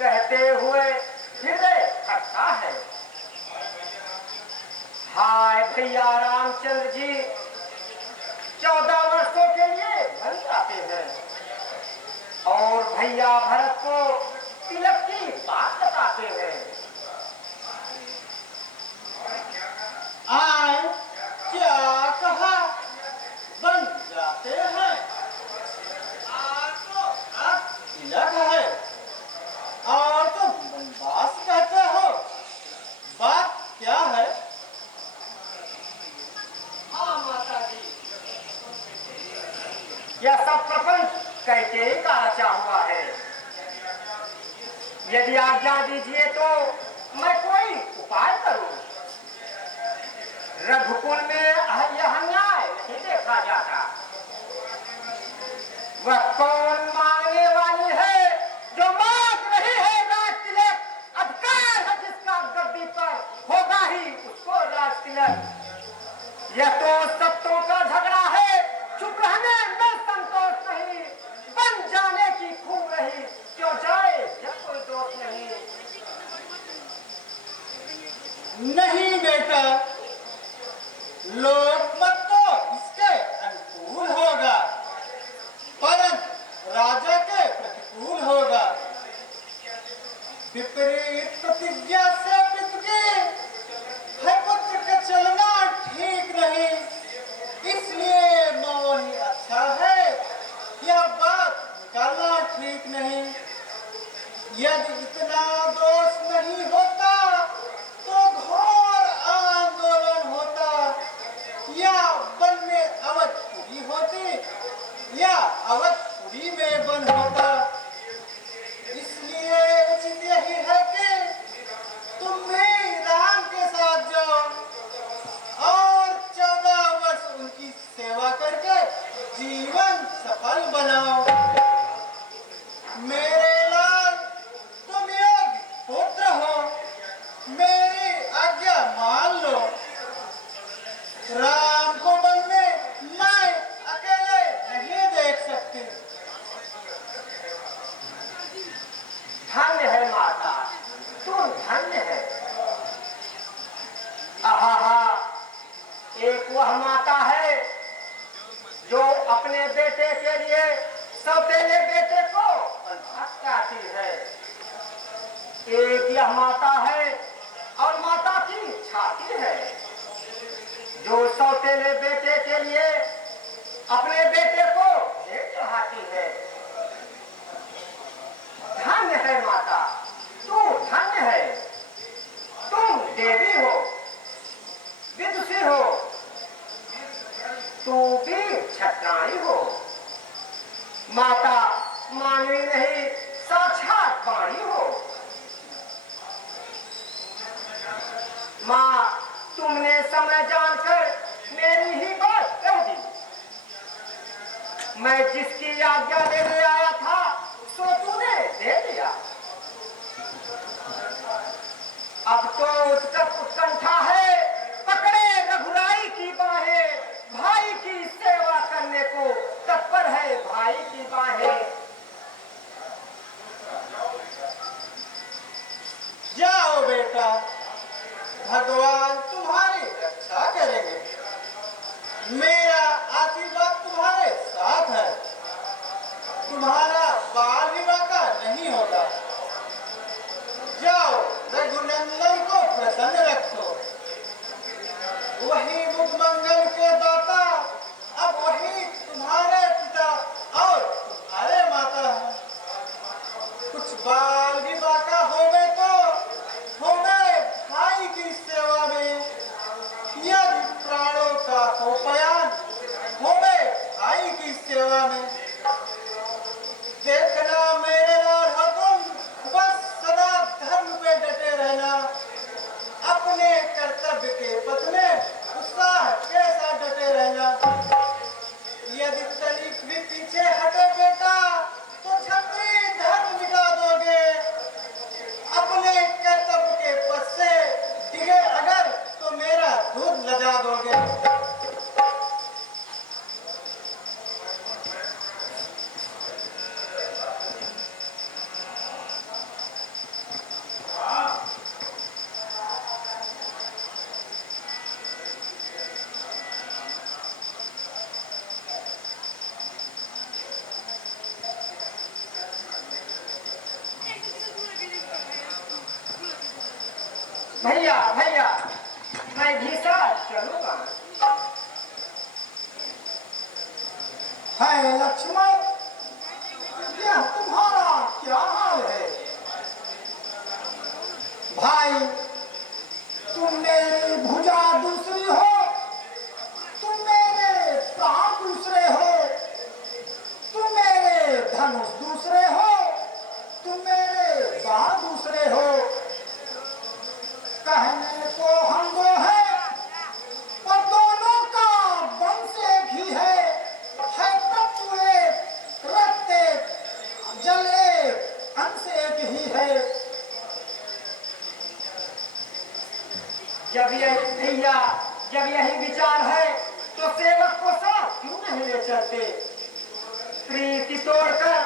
कहते हुए हृदय थकता है। हाय भैया रामचंद्र जी 14 वर्षों के लिए बन जाते हैं और भैया भरत को तिलक की बात बताते हैं। आए क्या कहा, बन जाते हैं। आज तो तिलक है और तुम बनवास कहते हो, बात क्या है? हाँ माता जी, यह सब प्रपंच कैकेयी का रचा हुआ है। यदि आज्ञा दीजिए तो मैं कोई उपाय करूं। रघुकुल में यह अन्याय नहीं देखा जाता। वह कौन मांगने वाली है जो मांग रही है राज तिलक? अधिकार है जिसका गद्दी पर होगा ही उसको राज तिलक। यह तो सत्तों का झगड़ा है, चुप रहने में संतोष नहीं। बन जाने की खूब रही क्यों जाए जब कोई दोष नहीं। नहीं बेटा, लोकमत तो इसके अनुकूल होगा, परंतु राजा के प्रतिकूल होगा। विपरीत प्रतिज्ञा से पितृ है पुत्र का चलना ठीक नहीं, इसलिए मौन अच्छा है, यह बात निकालना ठीक नहीं। यदि इतना दोष नहीं होता तो घोर आंदोलन होता, या वन में अवधपुरी होती या अवधपुरी में वन होता। इसलिए उचित यही है कि तुम भी राम के साथ जाओ और 14 वर्ष उनकी सेवा करके जीवन सफल बनाओ। मेरे लाल, तुम योग्य पुत्र हो, मेरी आज्ञा मान लो। राम को वन में मैं अकेले नहीं देख सकती। धन्य है माता, तुम धन्य है। आहा, एक वह माता है जो अपने बेटे के लिए सौतेले बेटे को बनवास चाहती है। एक यह माता है और माता की छाती है जो सौतेले बेटे के लिए अपने बेटे को भेंट चढ़ाती है। धन्य है माता, तू धन्य है। तुम देवी हो, विदुषी हो, तू भी छत्राणी हो। माता मानवी नहीं, साक्षात वाणी हो। माँ, तुमने समय जानकर मेरी ही बात कह दी। मैं जिसकी आज्ञा लेने आया था सो तूने दे दिया। अब तो उत्कंठा है, पकड़े रघुराई की बाहें। भाई की सेवा करने को तत्पर है भाई की बाहें। जाओ बेटा, भगवान तुम्हारी रक्षा करेंगे। मेरा आशीर्वाद तुम्हारे साथ है। तुम्हारा बाल विवाह का नहीं होगा। जाओ, रघुनंदन को प्रसन्न रखो। वही मुख मंगल के दाता, अब वही तुम्हारे पिता और तुम्हारे माता है। कुछ बाल विवाह का होवे तो होवे भाई की सेवा में, यदि प्राणों का उपयान होवे भाई की सेवा में। देखना मेरे लाल हो तुम, बस सदा धर्म पे डटे रहना। अपने कर्तव्य के पथ में उत्साह के साथ डटे रहना। यदि तनिक भी पीछे हटे बेटा तो क्षत्रिय धर्म मिटा दोगे। अपने कर्तव्य के पथ से डिगे अगर तो मेरा दूध लजा दोगे। भैया भैया, मैं भी साथ चलूंगा। है लक्ष्मण, यह तुम्हारा क्या हाल है? भाई, तुम मेरी भुजा दूसरी हो, तुम मेरे प्राण दूसरे हो, तुम मेरे धनुष दूसरे हो, तुम मेरे बाण दूसरे हो। कहने को हम दो हैं, पर दोनों का वंश एक ही है तत्व एक, रक्त एक, जल एक, अंश एक ही है। जब यही विचार है तो सेवक को साथ क्यों नहीं ले चलते? प्रीति तोड़कर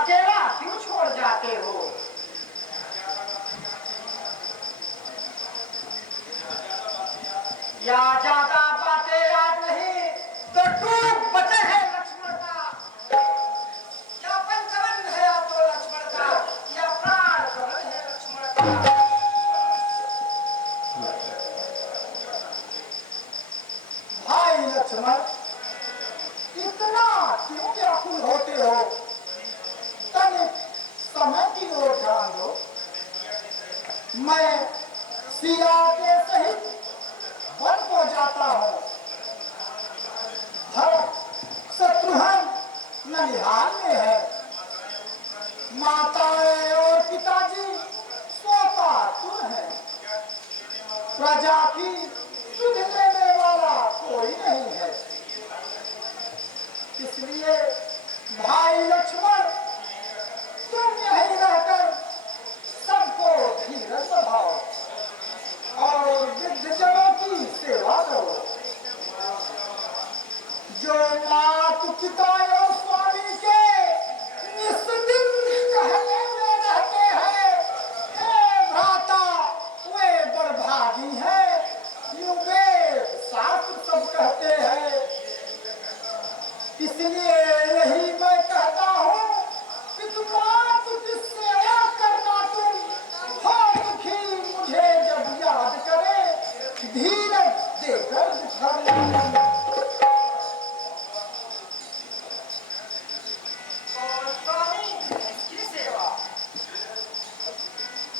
अकेला क्यों छोड़ जाते हो? या ज्यादा बातें याद नहीं तो टूक बचे हैं लक्ष्मण का, या पंचवन है या तो लक्ष्मण का, या प्राण कवन है लक्ष्मण का। भाई लक्ष्मण, इतना क्यों व्याकुल होते हो? तनिक समय की ओर ध्यान दो। मैं सिया के सहित वन को जाता हूँ। भरत शत्रुघ्न ननिहाल में है। माताएं और पिताजी शोकातुर हैं। प्रजा की सुध लेने वाला कोई नहीं है। इसलिए भाई लक्ष्मण, तुम यहीं रहकर सबको धीरज बढ़ाओ और वृद्धजनों की सेवा करो। जो माता पिता और स्वामी के निस्दिन कहने में रहते हैं, हे भ्राता, वे बड़भागी हैं। यूं वे शास्त्र सब कहते हैं। इसलिए यही मैं कहता हूँ कि तुम्हारी सेवा करना तुम हो दुखी मुझे जब याद करे, धीरज देकर दिखा लेना। और स्वामी इसकी सेवा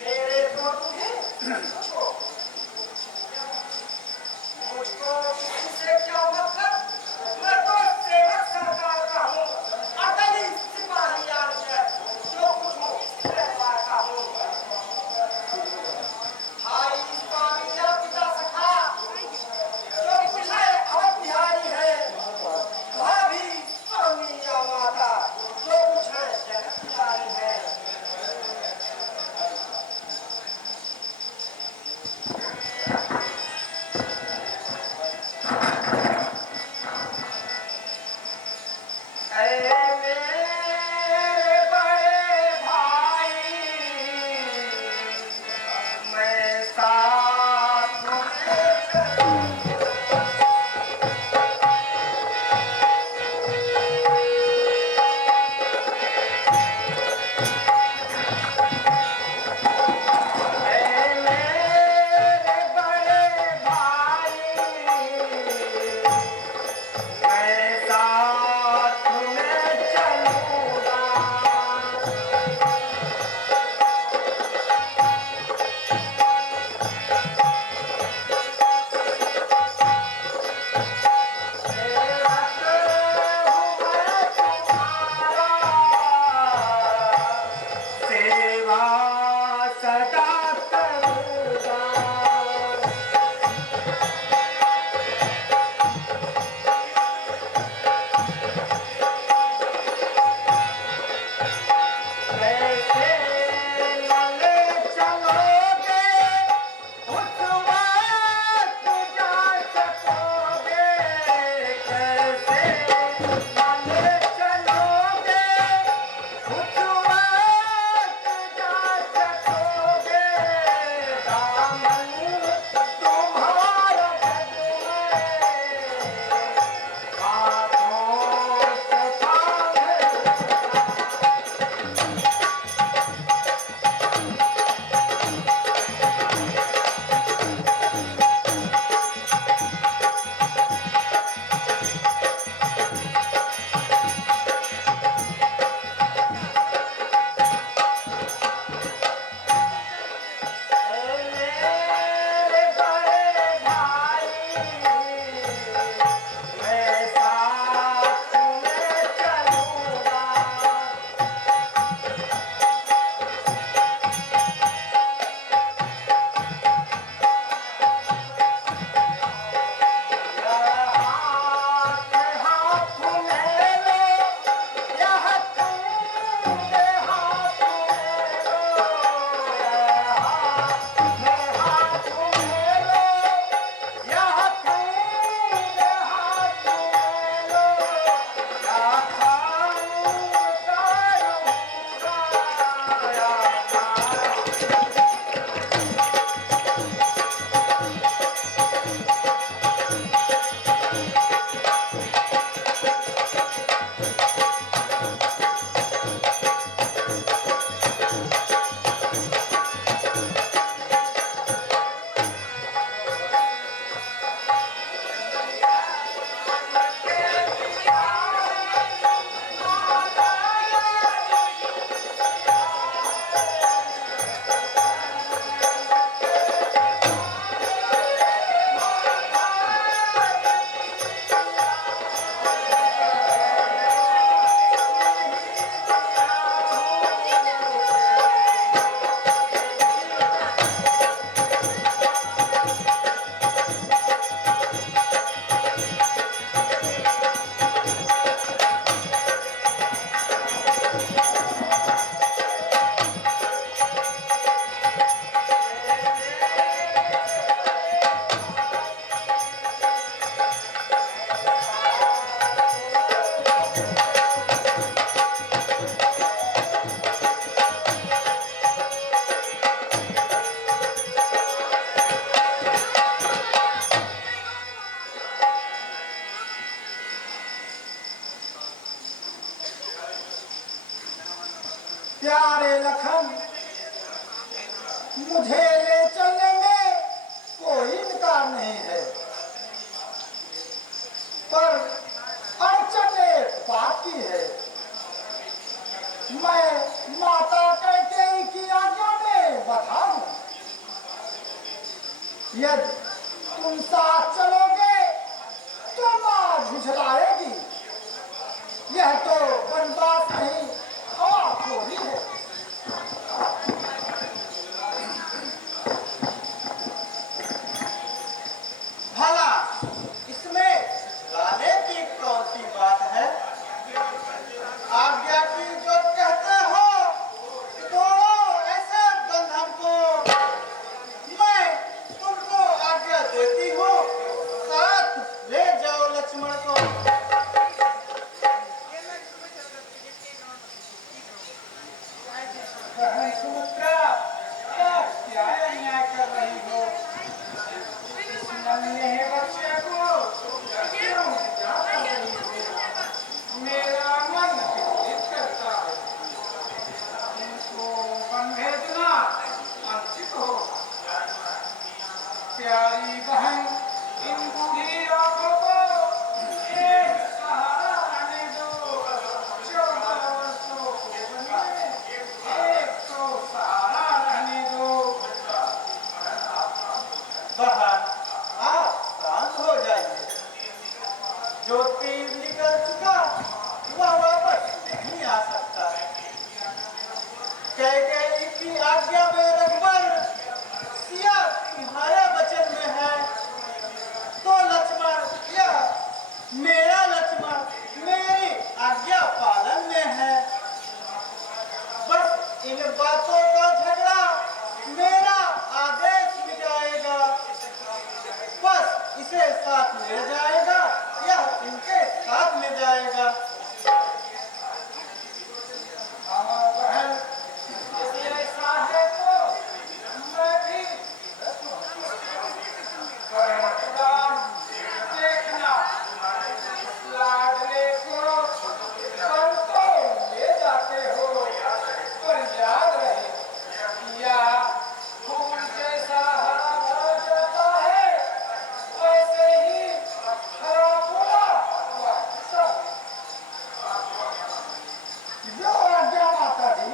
मेरे को तुम्हें पूछो, मुझको किसी से क्या मतलब? मैं तो सेवक सरकार का हूँ, अटली सिपाही आनकर जो कुछ हूँ रहता हूँ। भाई स्वामी या पिता सखा जो कुछ है अवध तुझे ले चलने में कोई इनकार नहीं है, पर अड़चन एक बात की है। मैं माता कैकेयी की आज्ञा में बधा हूं। यदि तुम साथ चलोगे तो मां झुझलाएगी। यह तो वनवास नहीं, हवाखोरी है। भला इसमें लाने की कौन सी बात है? आज्ञा की जो कहते हो तोड़ो ऐसे बंधन को। मैं तुमको आज्ञा देती हूँ, साथ ले जाओ लक्ष्मण को। बहन सुमित्रा, क्या अन्याय कर रही हो? इस नन्हे बच्चे को क्यों जा रही हो? मेरा मन विचलित करता है। इनको वन भेजना अनुचित हो। प्यारी बहन, इन बूढ़ी आंखों को एक सहारा रहने दो। 14 वर्षों के बने एक तो सहारा रहने दो। बहन, आप शांत हो जाइए। जो तीर निकल चुका वह वापस नहीं आ सकता। कैकेयी की आज्ञा में रघुवर सिया तुम्हारे वचन में है, तो लक्ष्मण यह मेरा लक्ष्मण मेरी आज्ञा पालन में है। बस इन बातों का झगड़ा मेरा आदेश मिटाएगा। बस इसे साथ ले जाएगा या इनके साथ ले जाएगा। हाँ बहन, यदि ऐसा है तो मैं भी देखना, लाडले को वन तो ले जाते हो, पर याद रहे या फूल जैसा हरा भरा जाता है, वैसे ही हरा भरा हुआ सब। जो आज्ञा माता जी।